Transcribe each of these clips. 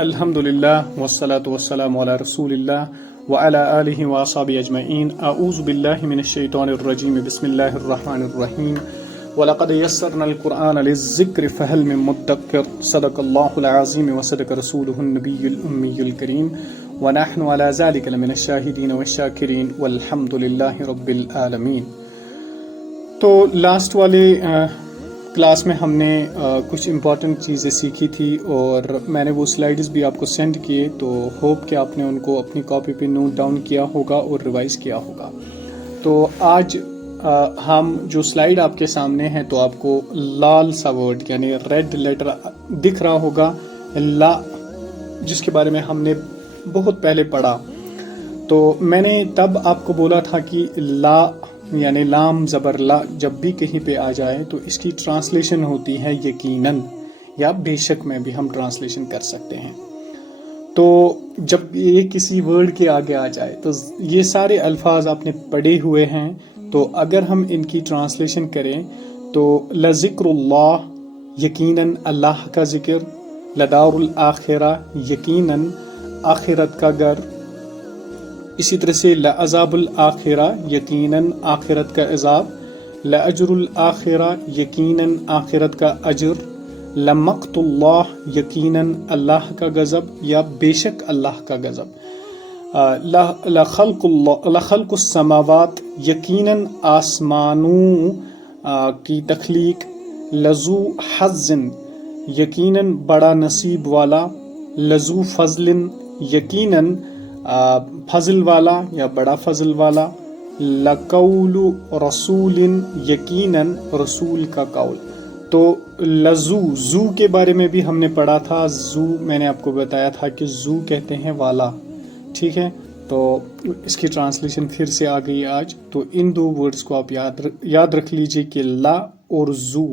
Alhamdulillah wassalatu wassalamu ala rasulillah wa ala alihi wa ashabihi ajma'in. A'udhu billahi minash shaitanir rajim. Bismillahir rahmanir rahim. Wa laqad yassarna al-Qur'ana liz-zikri fahal min muddakir. Sadaqallahu al-azim wa sadaqa rasuluhu an-nabiyyul ummiyul kareem. Wa nahnu ala zalika lamina ash-shahidin wash-shakirin walhamdulillahi rabbil alamin. تو last والے class میں ہم نے کچھ important چیزیں سیکھی تھی اور میں نے وہ سلائیڈز بھی آپ کو سینڈ کیے، تو ہوپ کہ آپ نے ان کو اپنی کاپی پہ نوٹ ڈاؤن کیا ہوگا اور ریوائز کیا ہوگا. تو آج ہم جو سلائیڈ آپ کے سامنے ہیں تو آپ کو لال سا ورڈ یعنی ریڈ لیٹر دکھ رہا ہوگا، لا، جس کے بارے میں ہم نے بہت پہلے پڑھا. تو میں نے تب آپ کو بولا تھا کہ لا یعنی لام زبر لا جب بھی کہیں پہ آ جائے تو اس کی ٹرانسلیشن ہوتی ہے یقیناً یا بے شک میں بھی ہم ٹرانسلیشن کر سکتے ہیں. تو جب یہ کسی ورڈ کے آگے آ جائے تو یہ سارے الفاظ آپ نے پڑھے ہوئے ہیں، تو اگر ہم ان کی ٹرانسلیشن کریں تو لذکر اللہ یقیناً اللہ کا ذکر، لدار الآخرہ یقیناً آخرت کا گھر، اسی طرح سے لعذاب الآخرہ یقیناً آخرت کا عذاب، لاجر الآخرہ یقیناً آخرت کا اجر، لمقت اللہ یقیناً اللہ کا غضب یا بے شک اللہ کا غضب، لخلق السماوات یقیناً آسمانوں کی تخلیق، لذو حظ یقیناً بڑا نصیب والا، لذو فضل یقیناً فضل والا یا بڑا فضل والا، لقول رسول یقیناً رسول کا قول. تو لزو زو کے بارے میں بھی ہم نے پڑھا تھا. زو میں نے آپ کو بتایا تھا کہ زو کہتے ہیں والا، ٹھیک ہے. تو اس کی ٹرانسلیشن پھر سے آ گئی آج. تو ان دو ورڈز کو آپ یاد رکھ لیجئے کہ لا اور زو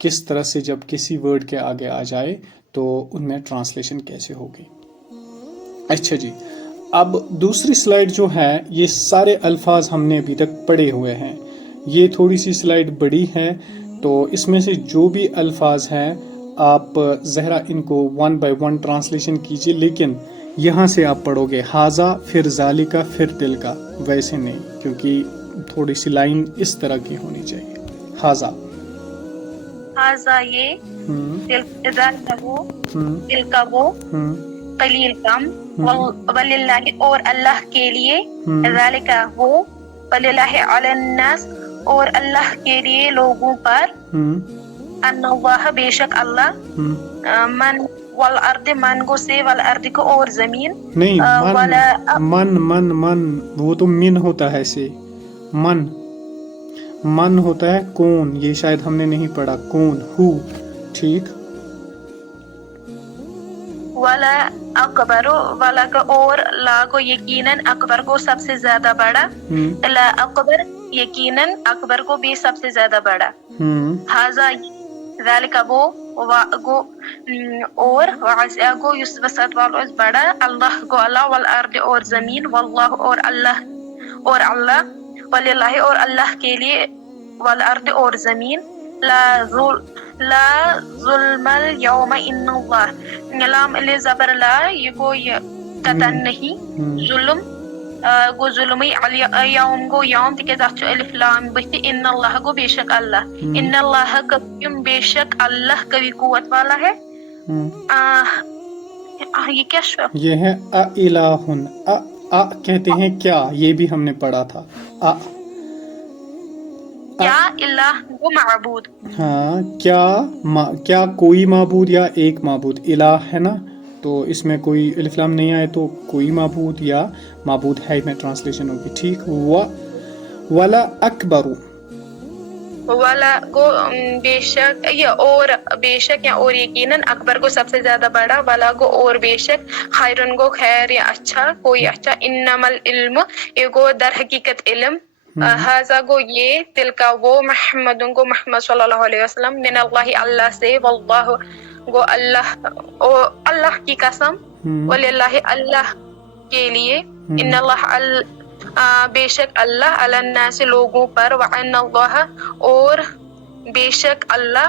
کس طرح سے جب کسی ورڈ کے آگے آ جائے تو ان میں ٹرانسلیشن کیسے ہوگی. اچھا جی، اب دوسری سلائیڈ جو ہے یہ سارے الفاظ ہم نے ابھی تک پڑھے ہوئے ہیں. یہ تھوڑی سی سلائیڈ بڑی ہے، تو اس میں سے جو بھی الفاظ ہیں آپ ذرا ان کو 1 by 1 ٹرانسلیشن کیجئے، لیکن یہاں سے آپ پڑھو گے ہاذا پھر ذالکا پھر تلکا، ویسے نہیں، کیونکہ تھوڑی سی لائن اس طرح کی ہونی چاہیے. ہاذا یہ، ذالکا وہ، تلکا وہ، قلیل کم، وللہ اور اللہ کے لیے، ذالک وہ، وللہ علی الناس اور اللہ کے لیے لوگوں پر، ان اللہ بے شک اللہ، من والارض من کو سے والارض کو اور زمین نہیں، من وہ تو من ہوتا ہے سے، من ہوتا ہے کون، یہ شاید ہم نے نہیں پڑھا، کون، ہو، ٹھیک. ولا اکبر، ولا کا اور، لا کو یقیناً، اکبر کو سب سے زیادہ بڑا، لا اکبر یقیناً اکبر کو بھی سب سے زیادہ بڑا. ہاذا ذالک وہ، گو اور، واسع کو یوسف وسعت والا بڑا، اللہ کو اللہ، والارض اور زمین، واللہ اور اللہ، وللہ اور اللہ کے لیے، والارض اور زمین، لا ظلم اليوم ان اللہ، لام زبر لا، یہ کو قطن نہیں، ظلم گو ظلمی، یوم گو یوم تکیز اچھو الف لام بہتی، ان اللہ گو بے شک اللہ، ان اللہ قویم بے شک اللہ قوی قوت والا ہے. یہ کیا شو؟ یہ ہے الہن، کہتے ہیں کیا، یہ بھی ہم نے پڑھا تھا. کیا الہ وہ معبود، ہاں، کیا کوئی معبود یا ایک معبود، الہ ہے نا، تو اس میں کوئی الف لام نہیں آئے تو کوئی معبود یا معبود ہے میں ٹرانسلیشن ہوگی، ٹھیک. ولا اکبر، والا کو بے شک، یا اور بے شک یا اور یقیناً، اکبر کو سب سے زیادہ بڑا، والا کو اور بے شک، خیرن کو خیر یا اچھا، کوئی اچھا، انما العلم یہ کو در حقیقت علم، ہاذا گو یہ، تلکا وہ، محمد کو محمد صلی اللہ علیہ وسلم، من اللہ اللہ سے، واللہ گو اللہ کی قسم، وللہ اللہ کے لیے، ان اللہ بے شک اللہ، علی الناس لوگوں پر، وان اللہ اور بے شک اللہ،